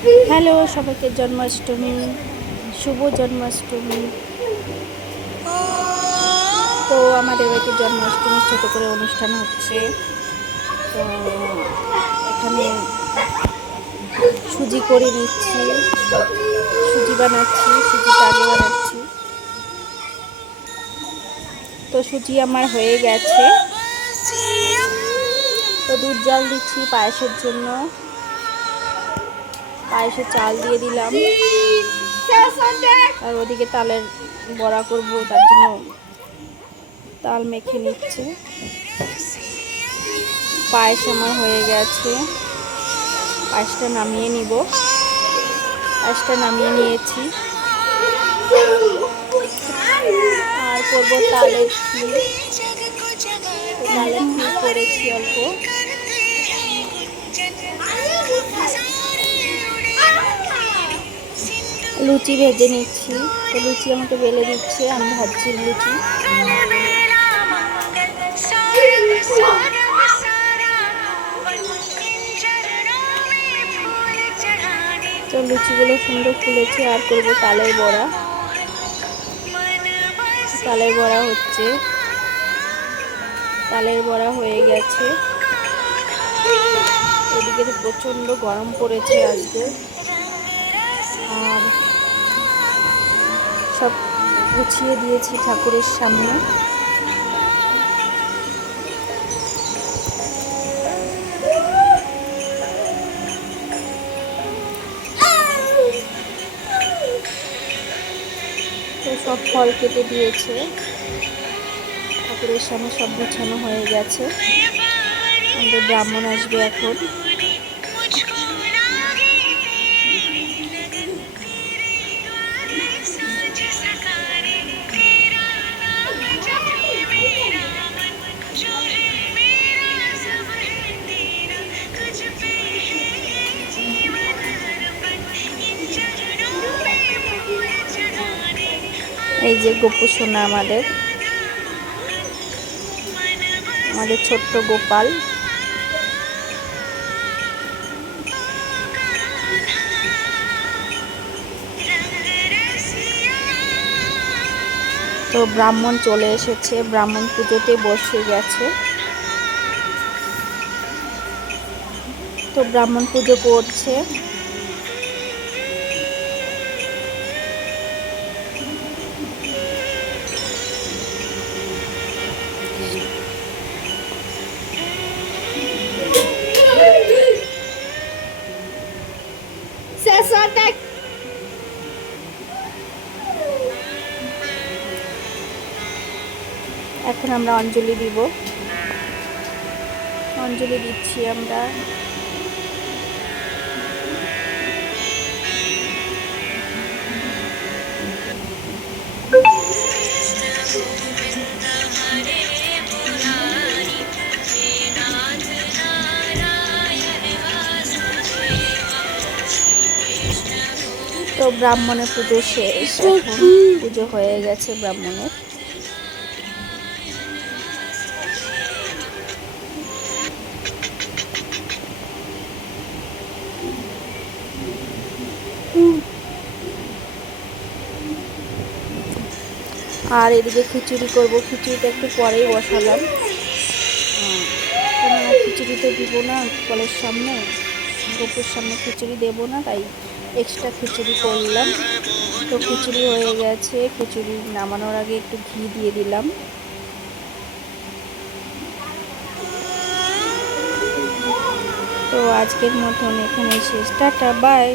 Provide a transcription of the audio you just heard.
Hello সবাইকে জন্মাষ্টমী, শুভ জন্মাষ্টমী। তো আমাদের বাড়িতে জন্মাষ্টমীর ছোটো করে অনুষ্ঠান হচ্ছে। তো এখানে সুজি করে নিচ্ছি, সুজি বানাচ্ছি, সুজিটা আগে বানাচ্ছি। তো সুজি আমার হয়ে গেছে। তো দুধ জাল দিচ্ছি পায়েসের জন্য, পায়েসে চাল দিয়ে দিলাম। আর ওদিকে তালের বড়া করব, তার জন্য তাল মেখে নিচ্ছে। পায়েস আমার হয়ে গেছে, পায়েসটা নামিয়ে নিব। পায়েসটা নামিয়ে নিয়েছি। আর করবো তালের ক্ষীর। তালের ক্ষীর করেছি অল্প। লুচি ভেজে নিচ্ছি। তো লুচি আমাকে বেলে দিচ্ছে, আমি ভাজছি লুচি। তো লুচিগুলো সুন্দর ফুলেছে। আর করব তালের বড়া। তালের বড়া হচ্ছে, তালের বড়া হয়ে গেছে। এদিকে তো প্রচণ্ড গরম পড়েছে আজকে। আর সব গুছিয়ে দিয়েছি ঠাকুরের সামনে। তো সব ফল কেটে দিয়েছে, ঠাকুরের সামনে সব গুছানো হয়ে গেছে। আমাদের ব্রাহ্মণ আসবে এখন। এই যে গোপু সোনা, আমাদের ছোট্ট গোপাল। তো ব্রাহ্মণ চলে এসেছে, ব্রাহ্মণ পুজোতে বসে গেছে। তো ব্রাহ্মণ পুজো করছে। এখন আমরা অঞ্জলি দিব, অঞ্জলি দিচ্ছি আমরা। তো ব্রাহ্মণের পুজো শেষ, এখন পুজো হয়ে গেছে ব্রাহ্মণের। আর এদিকে খিচুড়ি করব, খিচুড়িটা একটু পরেই বসালাম। কেননা খিচুড়ি তো দিব না কলের সামনে, গোপুর সামনে খিচুড়ি দেবো না, তাই এক্সট্রা খিচুড়ি করলাম। তো খিচুড়ি হয়ে গেছে, খিচুড়ি নামানোর আগে একটু ঘি দিয়ে দিলাম। তো আজকের মতন এখানে শেষ, টাটা বাই।